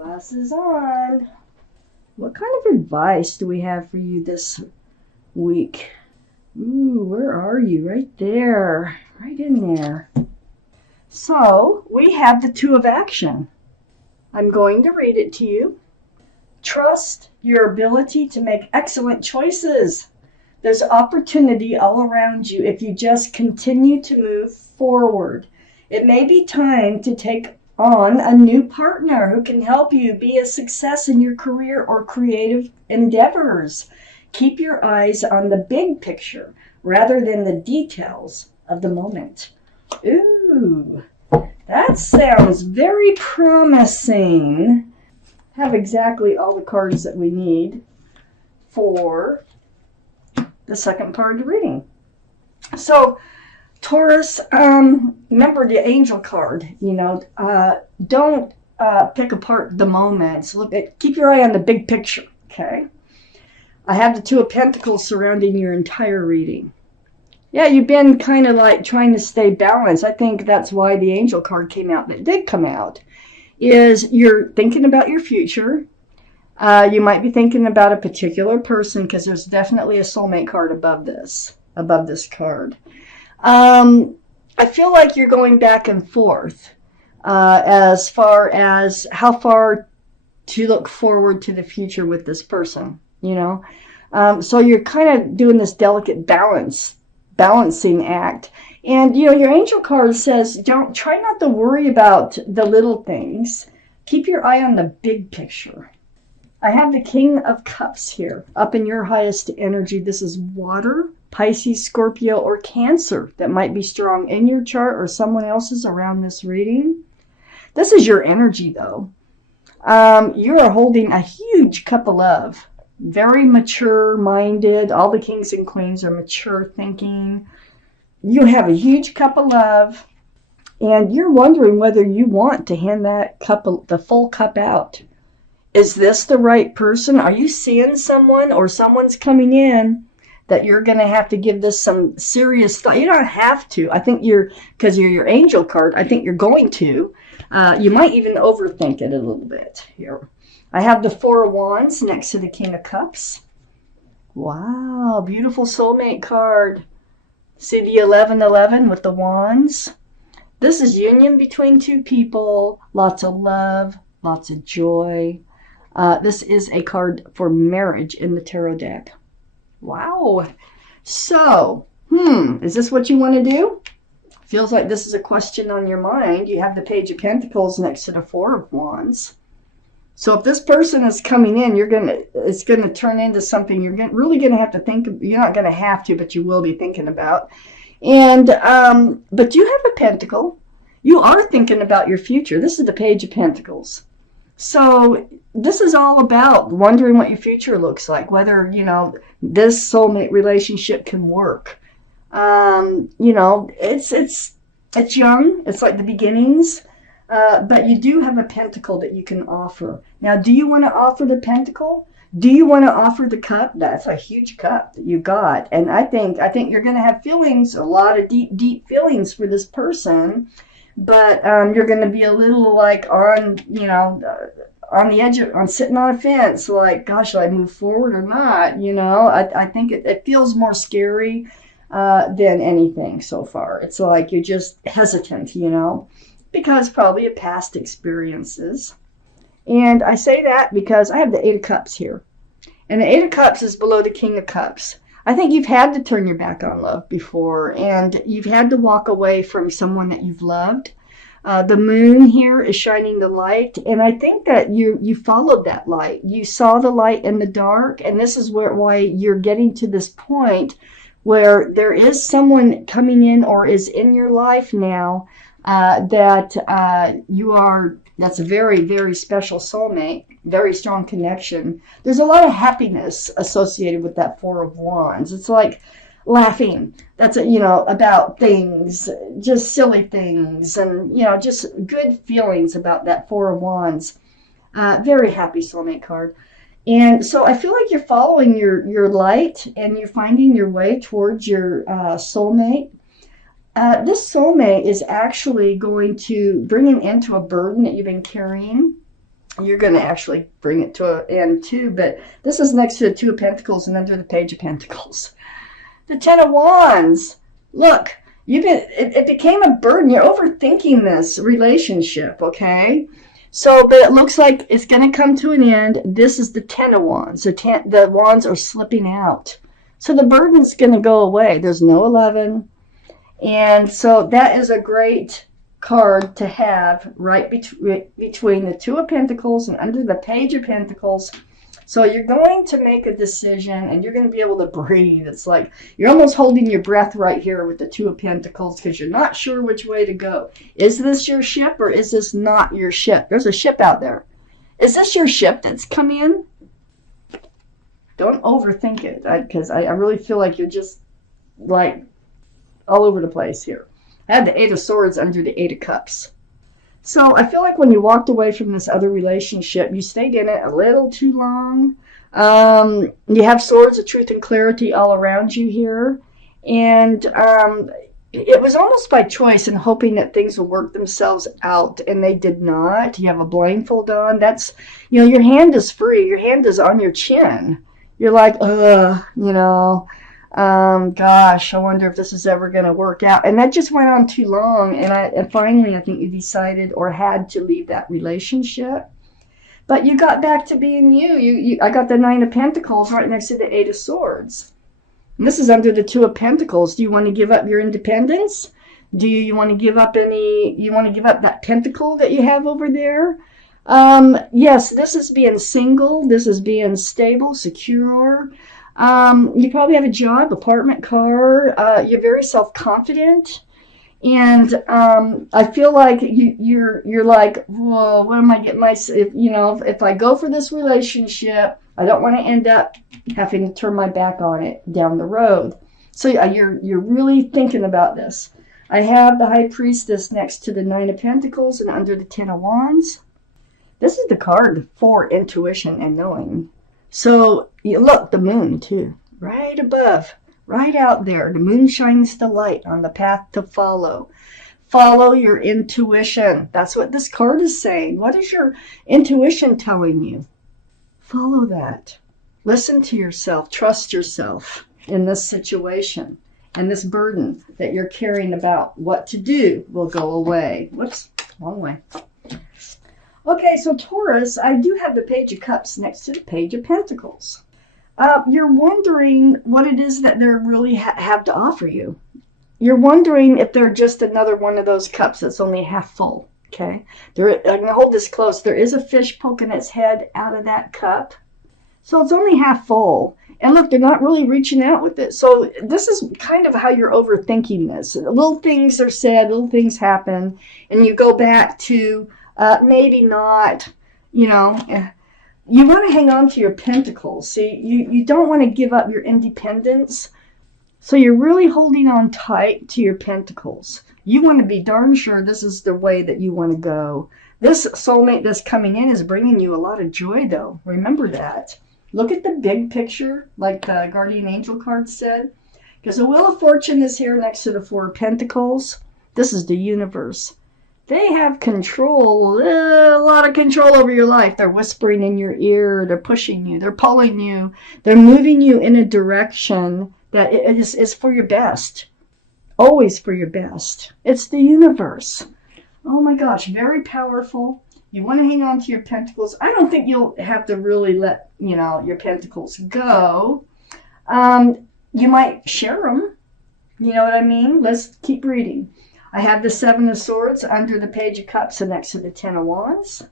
Glasses on. What kind of advice do we have for you this week? Ooh, where are you? Right there. Right in there. So, we have the Two of Action. I'm going to read it to you. Trust your ability to make excellent choices. There's opportunity all around you if you just continue to move forward. It may be time to take on a new partner who can help you be a success in your career or creative endeavors. Keep your eyes on the big picture rather than the details of the moment. Ooh, that sounds very promising. Have exactly all the cards that we need for the second part of the reading. So, Taurus, remember the angel card, don't pick apart the moments. Keep your eye on the big picture, okay? I have the Two of Pentacles surrounding your entire reading. Yeah, you've been kind of like trying to stay balanced. I think that's why the angel card came out that did come out, is you're thinking about your future. You might be thinking about a particular person because there's definitely a soulmate card above this card. I feel like you're going back and forth as far as how far to look forward to the future with this person, So you're kind of doing this delicate balancing act. And, your angel card says, try not to worry about the little things. Keep your eye on the big picture. I have the King of Cups here, up in your highest energy. This is water, Pisces, Scorpio, or Cancer that might be strong in your chart or someone else's around this reading. This is your energy, though. You are holding a huge cup of love. Very mature-minded. All the kings and queens are mature thinking. You have a huge cup of love, and you're wondering whether you want to hand the full cup out. Is this the right person? Are you seeing someone or someone's coming in that you're going to have to give this some serious thought? You don't have to. I think because you're your angel card, I think you're going to. You might even overthink it a little bit here. I have the Four of Wands next to the King of Cups. Wow, beautiful soulmate card. See the 1111 with the wands? This is union between two people, lots of love, lots of joy. This is a card for marriage in the tarot deck. Wow. So, is this what you want to do? Feels like this is a question on your mind. You have the Page of Pentacles next to the Four of Wands. So if this person is coming in, it's gonna turn into something you're really gonna have to think. You're not gonna have to, but you will be thinking about. And but you have a Pentacle. You are thinking about your future. This is the Page of Pentacles. So this is all about wondering what your future looks like, whether, this soulmate relationship can work. It's young. It's like the beginnings. But you do have a pentacle that you can offer. Now, do you want to offer the pentacle? Do you want to offer the cup? That's a huge cup that you got. And I think you're going to have feelings, a lot of deep, deep feelings for this person. But you're going to be a little like on the edge of, sitting on a fence, like, gosh, should I move forward or not? I think it feels more scary than anything so far. It's like you're just hesitant, because probably of past experiences. And I say that because I have the Eight of Cups here. And the Eight of Cups is below the King of Cups. I think you've had to turn your back on love before, and you've had to walk away from someone that you've loved. The moon here is shining the light, and I think that you followed that light. You saw the light in the dark, and this is why you're getting to this point where there is someone coming in or is in your life now that's a very, very special soulmate, very strong connection. There's a lot of happiness associated with that Four of Wands. It's like laughing. That's about things, just silly things, and just good feelings about that Four of Wands. Very happy soulmate card. And so I feel like you're following your light and you're finding your way towards your soulmate. This soulmate is actually going to bring an end to a burden that you've been carrying. You're going to actually bring it to an end too, but this is next to the Two of Pentacles and under the Page of Pentacles. The Ten of Wands. Look, it became a burden. You're overthinking this relationship, okay? So, but it looks like it's going to come to an end. This is the Ten of Wands. The wands are slipping out. So the burden's going to go away. There's no 11. And so that is a great card to have right between the Two of Pentacles and under the Page of Pentacles. So you're going to make a decision and you're going to be able to breathe. It's like you're almost holding your breath right here with the Two of Pentacles because you're not sure which way to go. Is this your ship or is this not your ship? There's a ship out there. Is this your ship that's come in? Don't overthink it, because I really feel like you're just like all over the place here. I had the Eight of Swords under the Eight of Cups. So I feel like when you walked away from this other relationship, you stayed in it a little too long. You have Swords of Truth and Clarity all around you here. And it was almost by choice and hoping that things will work themselves out, and they did not. You have a blindfold on. That's, your hand is free. Your hand is on your chin. You're like, gosh, I wonder if this is ever going to work out. And that just went on too long. And finally, I think you decided or had to leave that relationship. But you got back to being you. I got the Nine of Pentacles right next to the Eight of Swords. And this is under the Two of Pentacles. Do you want to give up your independence? Do you want to give up that pentacle that you have over there? Yes, this is being single. This is being stable, secure. You probably have a job, apartment, car. You're very self-confident. And I feel like you're like, whoa, what am I getting myself? If I go for this relationship, I don't want to end up having to turn my back on it down the road. So you're really thinking about this. I have the High Priestess next to the Nine of Pentacles and under the Ten of Wands. This is the card for intuition and knowing. So you look, the moon too, right above, right out there. The moon shines the light on the path to follow. Follow your intuition. That's what this card is saying. What is your intuition telling you? Follow that. Listen to yourself. Trust yourself in this situation. And this burden that you're carrying about what to do will go away. Whoops, wrong way. Okay, so Taurus, I do have the Page of Cups next to the Page of Pentacles. You're wondering what it is that they really have to offer you. You're wondering if they're just another one of those cups that's only half full. Okay, I'm going to hold this close. There is a fish poking its head out of that cup. So it's only half full. And look, they're not really reaching out with it. So this is kind of how you're overthinking this. Little things are said, little things happen, and you go back to maybe not, you want to hang on to your pentacles. See, you don't want to give up your independence. So you're really holding on tight to your pentacles. You want to be darn sure this is the way that you want to go. This soulmate that's coming in is bringing you a lot of joy, though. Remember that. Look at the big picture, like the Guardian Angel card said. Because the Wheel of Fortune is here next to the Four of Pentacles. This is the universe. They have control, a lot of control over your life. They're whispering in your ear. They're pushing you. They're pulling you. They're moving you in a direction that is for your best. Always for your best. It's the universe. Oh my gosh, very powerful. You want to hang on to your pentacles. I don't think you'll have to really let, your pentacles go. You might share them. You know what I mean? Let's keep reading. I have the Seven of Swords under the Page of Cups and next to the Ten of Wands.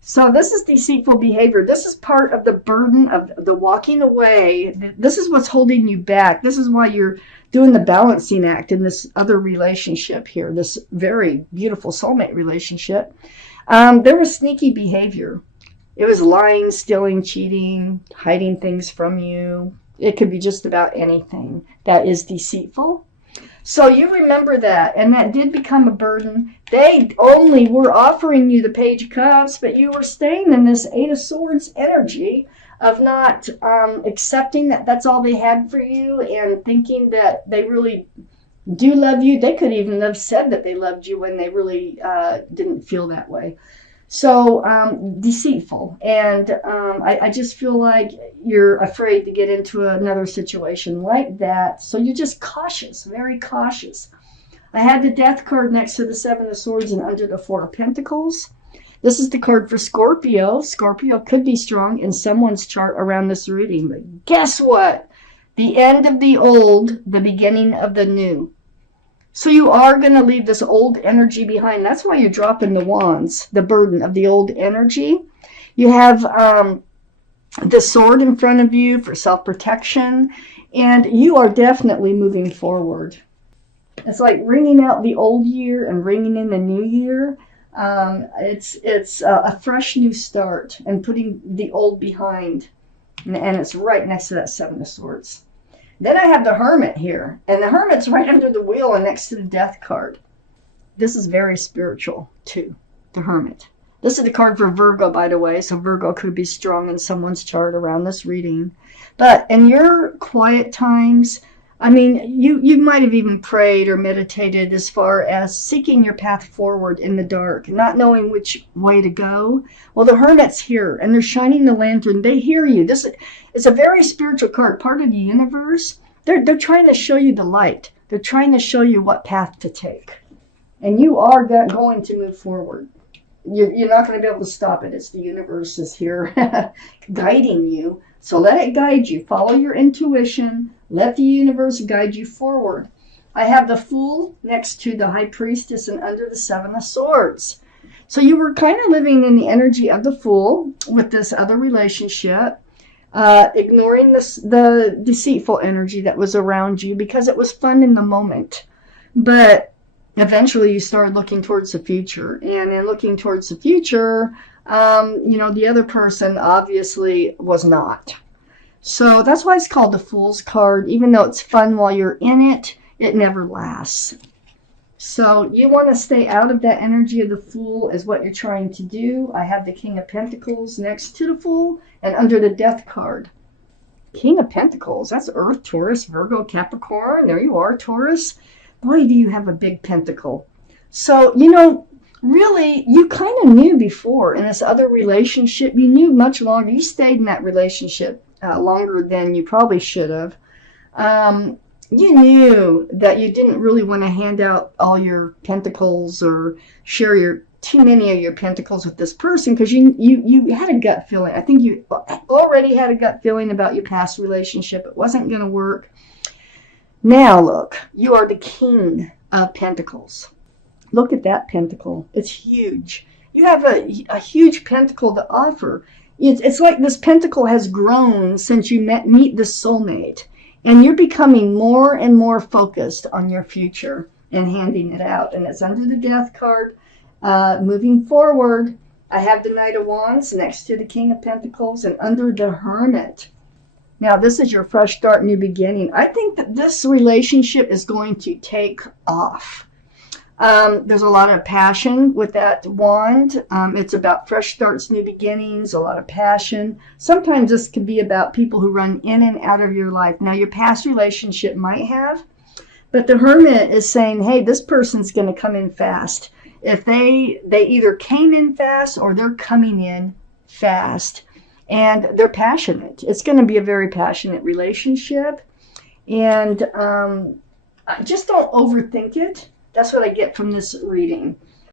So this is deceitful behavior. This is part of the burden of the walking away. This is what's holding you back. This is why you're doing the balancing act in this other relationship here, this very beautiful soulmate relationship. There was sneaky behavior. It was lying, stealing, cheating, hiding things from you. It could be just about anything that is deceitful. So you remember that, and that did become a burden. They only were offering you the Page of Cups, but you were staying in this Eight of Swords energy of not accepting that that's all they had for you and thinking that they really do love you. They could even have said that they loved you when they really didn't feel that way. So deceitful, and I just feel like you're afraid to get into another situation like that. So you're just cautious, very cautious. I had the Death card next to the Seven of Swords and under the Four of Pentacles. This is the card for Scorpio. Scorpio could be strong in someone's chart around this reading. But guess what? The end of the old, the beginning of the new. So you are going to leave this old energy behind. That's why you're dropping the wands, the burden of the old energy. You have the sword in front of you for self-protection, and you are definitely moving forward. It's like ringing out the old year and ringing in the new year. It's a fresh new start and putting the old behind. And it's right next to that Seven of Swords. Then I have the Hermit here, and the Hermit's right under the wheel and next to the Death card. This is very spiritual, too, the Hermit. This is the card for Virgo, by the way, so Virgo could be strong in someone's chart around this reading. But in your quiet times, I mean, you might have even prayed or meditated as far as seeking your path forward in the dark, not knowing which way to go. Well, the Hermit's here, and they're shining the lantern. They hear you. This is a very spiritual card, part of the universe. They're trying to show you the light. They're trying to show you what path to take. And you are going to move forward. You're not going to be able to stop it. It's the universe is here guiding you. So let it guide you. Follow your intuition. Let the universe guide you forward. I have the Fool next to the High Priestess and under the Seven of Swords. So you were kind of living in the energy of the Fool with this other relationship, ignoring the deceitful energy that was around you because it was fun in the moment. But eventually you started looking towards the future. And in looking towards the future, the other person obviously was not. So that's why it's called the Fool's card. Even though it's fun while you're in it, it never lasts. So you want to stay out of that energy of the Fool is what you're trying to do. I have the King of Pentacles next to the Fool and under the Death card. King of Pentacles, that's Earth, Taurus, Virgo, Capricorn. There you are, Taurus. Boy, do you have a big pentacle. So, really, you kind of knew before in this other relationship. You knew much longer. You stayed in that relationship longer than you probably should have. You knew that you didn't really want to hand out all your pentacles or share too many of your pentacles with this person because you had a gut feeling. I think you already had a gut feeling about your past relationship. It wasn't going to work. Now look, you are the King of Pentacles. Look at that pentacle. It's huge. You have a huge pentacle to offer. It's like this pentacle has grown since you meet this soulmate. And you're becoming more and more focused on your future and handing it out. And it's under the Death card. Moving forward, I have the Knight of Wands next to the King of Pentacles and under the Hermit. Now, this is your fresh start, new beginning. I think that this relationship is going to take off. There's a lot of passion with that wand. It's about fresh starts, new beginnings, a lot of passion. Sometimes this could be about people who run in and out of your life. Now, your past relationship might have, but the Hermit is saying, hey, this person's going to come in fast. If they either came in fast or they're coming in fast. And they're passionate. It's going to be a very passionate relationship. And just don't overthink it. That's what I get from this reading.